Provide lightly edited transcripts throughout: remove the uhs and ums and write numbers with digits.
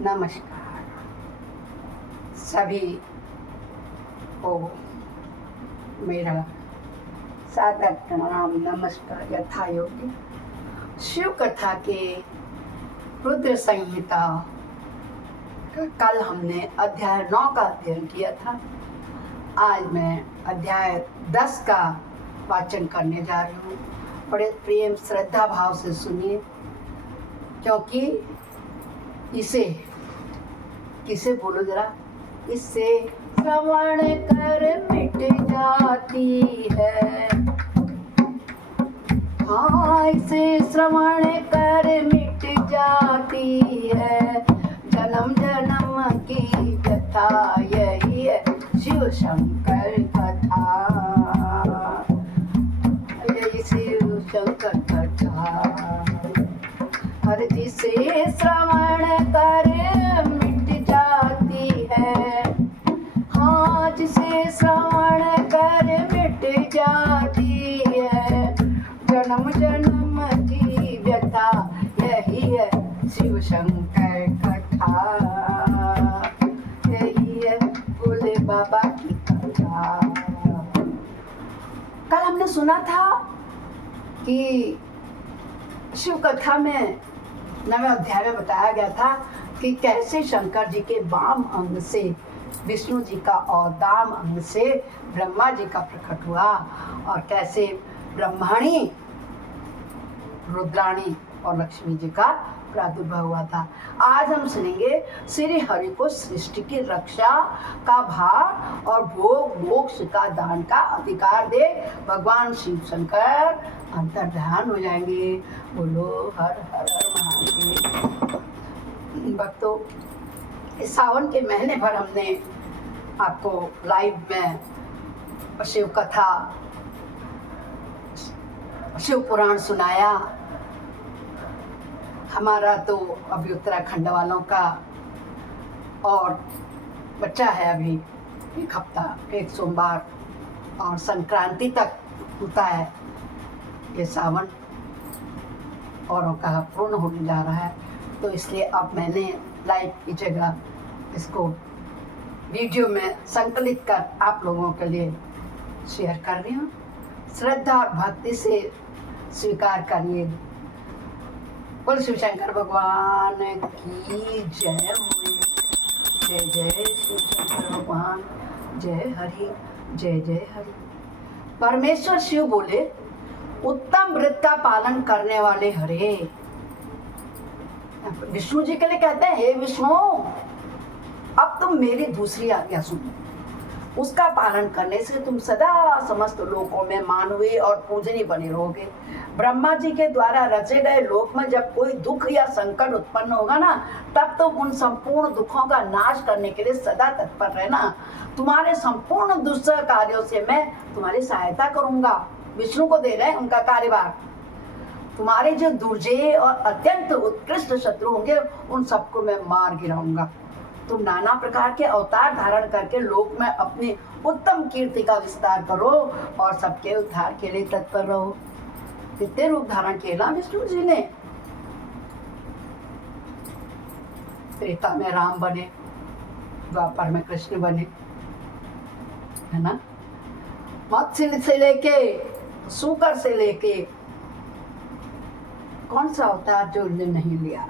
नमस्कार सभी को मेरा सादर प्रणाम नमस्कार यथा योग्य। शिव कथा के रुद्र संहिता कल हमने अध्याय 9 का अध्ययन किया था। आज मैं अध्याय 10 का वाचन करने जा रही हूँ। बड़े प्रेम श्रद्धा भाव से सुनिए, क्योंकि इसे किसे बोलो जरा, इससे श्रवण कर मिट जाती है। हाँ, इसे श्रवण कर मिट जाती है। जन्म जन्म की कथा यही है शिव शंकर कथा, यही शिव शंकर कथा। हर जिसे श्रवण कर मिट जाती है। हाँ, जिसे श्रवण कर मिट जाती है। जन्म जन्म की व्यथा यही है शिव शंकर कथा, यही है भोले बाबा की कथा। कल हमने सुना था कि शिव कथा में 9वें अध्याय में बताया गया था कि कैसे शंकर जी के वाम अंग से विष्णु जी का और दाम अंग से ब्रह्मा जी का प्रकट हुआ, और कैसे ब्रह्माणी, रुद्राणी और लक्ष्मी जी का प्रादुर्भाव हुआ था। आज हम सुनेंगे श्री हरि को सृष्टि की रक्षा का भार और भोग मोक्ष का दान का अधिकार दे भगवान शिव शंकर अंतर्ध्यान हो जाएंगे। बोलो हर हर हर महादेव। भक्तों, इस सावन के महीने भर हमने आपको लाइव में शिव कथा, शिव पुराण सुनाया। हमारा तो अभी उत्तराखंड वालों का और बच्चा है अभी एक हफ्ता, एक सोमवार, और संक्रांति तक होता है ये सावन, औरों का पूर्ण होने जा रहा है। तो इसलिए अब मैंने लाइव की जगह इसको वीडियो में संकलित कर आप लोगों के लिए शेयर कर रही हूँ। श्रद्धा और भक्ति से स्वीकार करिए। बोल शिव शंकर भगवान की जय हो। जय जय शिव शंकर भगवान, जय हरि, जय जय हरि। परमेश्वर शिव बोले, उत्तम व्रत का पालन करने वाले हरे। विष्णु जी के लिए कहते हैं, हे विष्णु, अब तुम मेरी दूसरी आज्ञा सुनो। उसका पालन करने से तुम सदा समस्त लोकों में मानवीय और पूजनीय बने रहोगे। ब्रह्मा जी के द्वारा रचे गए लोक में जब कोई दुख या संकट उत्पन्न होगा ना, तब तुम उन संपूर्ण दुखों का नाश करने के लिए सदा तत्पर रहना। तुम्हारे संपूर्ण दुष्ट कार्यों से मैं तुम्हारी सहायता करूंगा। विष्णु को दे रहे हैं उनका कार्यभार। तुम्हारे जो दुर्जय और अत्यंत उत्कृष्ट शत्रु होंगे, उन सबको मैं मार गिराऊंगा। तुम नाना प्रकार के अवतार धारण करके लोक में अपनी उत्तम कीर्ति का विस्तार करो और सबके उद्धार के लिए तत्पर रहो। कितने रूप धारण किए ना विष्णु जी ने। त्रेता में राम बने, द्वापर में कृष्ण बने, है ना। मत्स्य से लेके सूकर से लेके कौन सा अवतार जो उन्होंने नहीं लिया।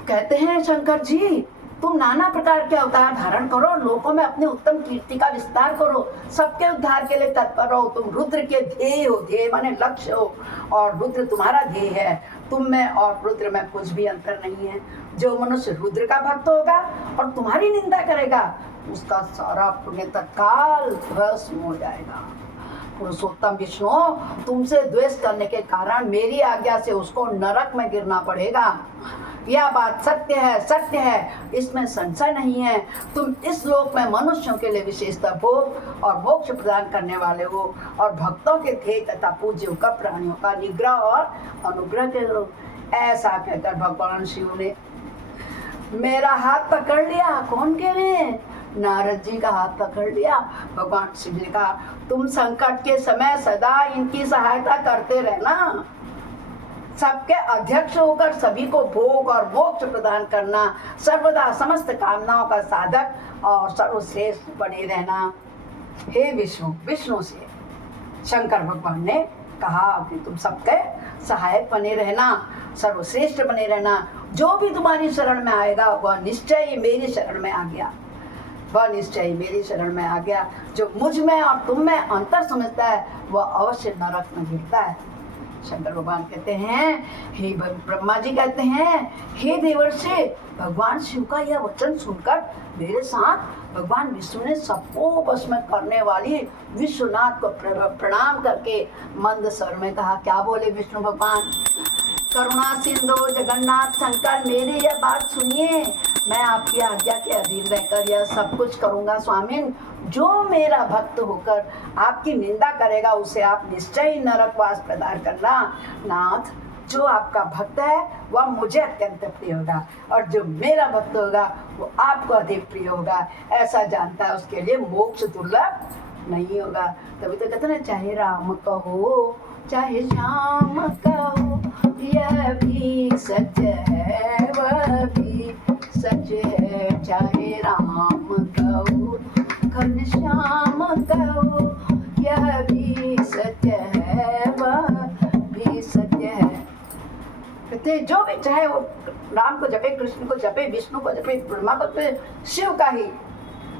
कहते हैं शंकर जी, तुम नाना प्रकार के अवतार धारण करो, लोगों में अपनी उत्तम कीर्ति का विस्तार करो, सबके उद्धार के लिए तत्पर रहो। तुम रुद्र के ध्येय हो, ध्येय माने लक्ष्य हो, और रुद्र तुम्हारा ध्येय है। तुम में और रुद्र में कुछ भी अंतर नहीं है। जो मनुष्य रुद्र का भक्त होगा और तुम्हारी निंदा करेगा, उसका सारा पुण्य तत्काल भस्म हो जाएगा। पुरुषोत्तम विष्णु, तुमसे द्वेष करने के कारण मेरी आज्ञा से उसको नरक में गिरना पड़ेगा। यह बात सत्य है, सत्य है, इसमें संशय नहीं है। तुम इस लोक में मनुष्यों के लिए विशेषता भोग और मोक्ष प्रदान करने वाले हो, और भक्तों के ध्येय तथा पूज्य होकर प्राणियों का निग्रह और अनुग्रह करो। ऐसा कहकर भगवान शिव ने मेरा हाथ पकड़ लिया। कौन कह रहे हैं? नारद जी का हाथ पकड़ लिया। भगवान शिव ने कहा, तुम संकट के समय सदा इनकी सहायता करते रहना। सबके अध्यक्ष होकर सभी को भोग और मोक्ष प्रदान करना, सर्वदा समस्त कामनाओं का साधक और सर्वश्रेष्ठ बने रहना। हे विष्णु, विष्णु से शंकर भगवान ने कहा कि तुम सबके सहायक बने रहना, सर्वश्रेष्ठ बने रहना। जो भी तुम्हारी शरण में आएगा वह निश्चय मेरी शरण में आ गया, वह निश्चय मेरी शरण में आ गया। जो मुझ में और तुम में अंतर समझता है वह अवश्य नरक में गिरता है। शंकर भगवान कहते हैं, हे ब्रह्मा जी कहते हैं, हे देवर्षि, भगवान शिव का यह वचन सुनकर मेरे साथ भगवान विष्णु ने सबको वश में करने वाली विश्वनाथ को प्रणाम करके मंद स्वर में कहा। क्या बोले विष्णु भगवान? करुणा सिंधु जगन्नाथ शंकर, मेरी यह बात सुनिए। मैं आपकी आज्ञा के अधीन रहकर यह सब कुछ करूँगा स्वामिन। जो मेरा भक्त होकर आपकी निंदा करेगा उसे आप निश्चय ही नरकवास प्रदान करना। नाथ, जो आपका भक्त है वह मुझे अत्यंत प्रिय होगा और जो मेरा भक्त होगा वो आपको अधिक प्रिय होगा। ऐसा जानता है उसके लिए मोक्ष दुर्लभ नहीं होगा। तभी तो कहते ना, चाहे राम कहो चाहे श्याम कहो, यह भी सच है वह भी सच है। चाहे राम कहो घनश्याम कहो, यह भी सच है वह भी सत्य है। कहते जो भी चाहे वो राम को जपे, कृष्ण को जपे, विष्णु को जपे, ब्रह्मा को जपे, शिव का ही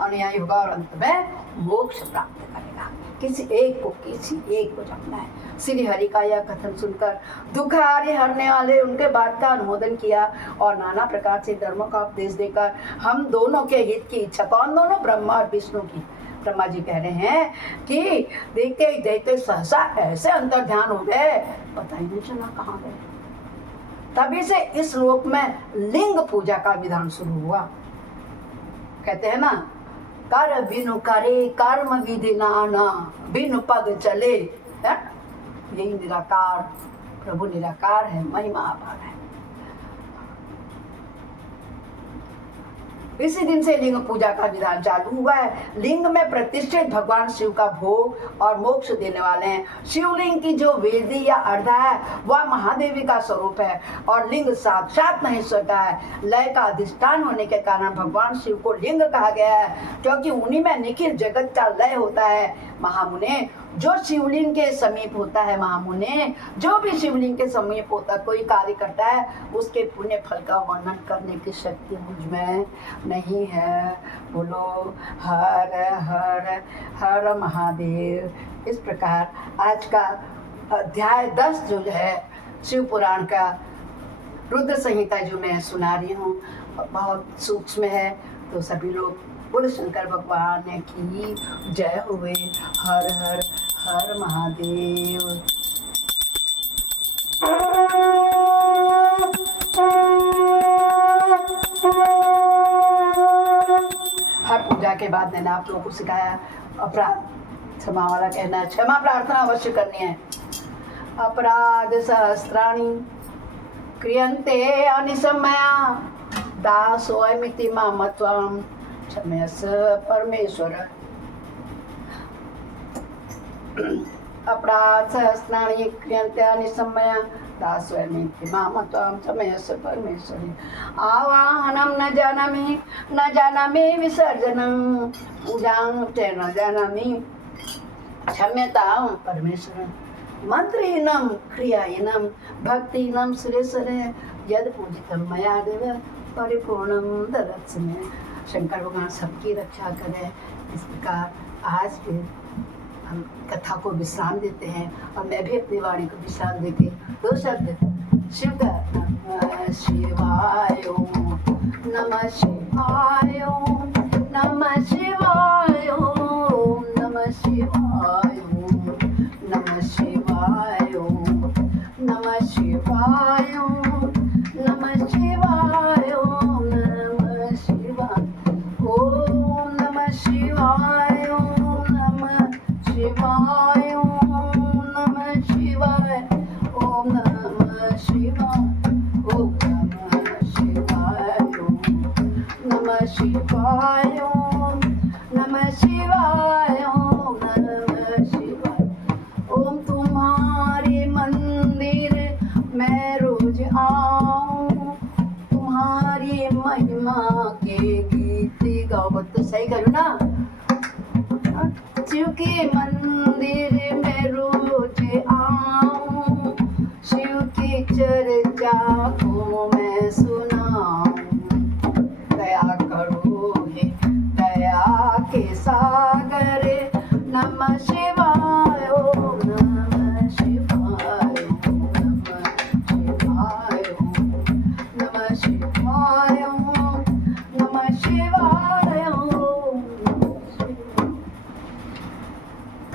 अनुयायी होगा और अंत में मोक्ष प्राप्त करेगा। किसी एक को जपना है। श्री हरि का यह कथन सुनकर दुखार्य हरने वाले उनके बात का अनुमोदन किया और नाना प्रकार से धर्मों का उपदेश देकर हम दोनों के हित की इच्छा, कौन दोनों? ब्रह्मा और विष्णु की। ब्रह्मा जी कह रहे हैं कि देखते ही देखते सहसा ऐसे अंतर ध्यान हो गए, पता ही नहीं चला कहाँ गए। तभी से इस लोक में लिंग पूजा का विधान शुरू हुआ। कहते हैं ना, कर बिनु करे कर्म विधि नाना, बिनु पद चले, है? यही निराकार प्रभु निराकार है, महिमा अपार है। इसी दिन से लिंग पूजा का विधान चालू हुआ है। लिंग में प्रतिष्ठित भगवान शिव का भोग और मोक्ष देने वाले हैं। शिवलिंग की जो वेदी या अर्धा है वह महादेवी का स्वरूप है और लिंग साक्षात महेश्वर का है। लय का अधिष्ठान होने के कारण भगवान शिव को लिंग कहा गया है, क्योंकि उन्हीं में निखिल जगत का लय होता है। महामुने, जो शिवलिंग के समीप होता है, महामुने, जो भी शिवलिंग के समीप होता कोई कार्य करता है, उसके पुण्य फल का वर्णन करने की शक्ति मुझ में नहीं है। बोलो हर हर हर महादेव। इस प्रकार आज का अध्याय 10 जो है शिव पुराण का रुद्र संहिता जो मैं सुना रही हूँ बहुत सूक्ष्म है। तो सभी लोग बोले शंकर भगवान की जय हुए। हर हर हर महादेव। हर पूजा के बाद मैंने आप लोगों को सिखाया अपराध क्षमा वाला कहना है, क्षमा प्रार्थना अवश्य करनी है। अपराध सहस्राणि क्रियन्ते अनिशमया, दासोऽयमिति मत्वं क्षमस्व परमेश्वर। अपराध सहस्राणि क्रियन्ते अनिशमया, दासोऽयमिति मत्वं क्षमस्व परमेश्वरी। आवाहनं न जानामि विसर्जनं, पूजां च न जानामि क्षम्यतां परमेश्वर। मंत्रहीनं क्रियाहीनं भक्तिहीनं सुरेश्वरे, यद पूजितं मया देव परिपूर्णं ददर्शने। शंकर भगवान सबकी रक्षा करें। इस प्रकार आज फिर हम कथा को विश्राम देते हैं और मैं भी अपनी वाणी को विश्राम देके 2 शब्द शिव का नमः शिवाय ओम, नमः शिवाय ओम, नमः शिवाय ओम, नमः शिवाय ओम, नमः शिवाय ओम, नमः शिवाय ओम, नमः शिवाय ओम, नमः शिवाय ओम, नमः शिवाय ओम, नमः शिवाय ओम, नमः शिवाय ओम, नमः शिवाय ओम, नमः शिवाय ओम, नमः शिवाय ओम, नमः शिवाय ओम, नमः शिवाय ओम। तुम्हारे मंदिर में सही करूँ ना? शिव के मंदिर में रोज आऊं, शिव की चर्चा को मैं सुनाऊं। दया करो हे दया के सागर, नमः शिवाय ओम नमः शिवाय ओम नमः शिवाय ओम नमः शिवाय ओम।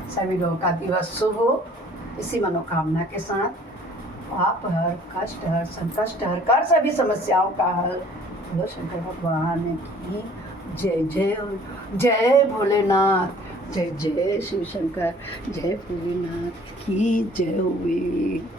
सभी लोगों का दिवस शुभ हो। इसी मनोकामना के साथ पाप हर, कष्ट हर, संकष्ट हर, कर सभी समस्याओं का हल। बोलो शंकर भगवान की जय जय हो। जय भोलेनाथ, जय जय शिव शंकर, जय भोलेनाथ की जय हुई।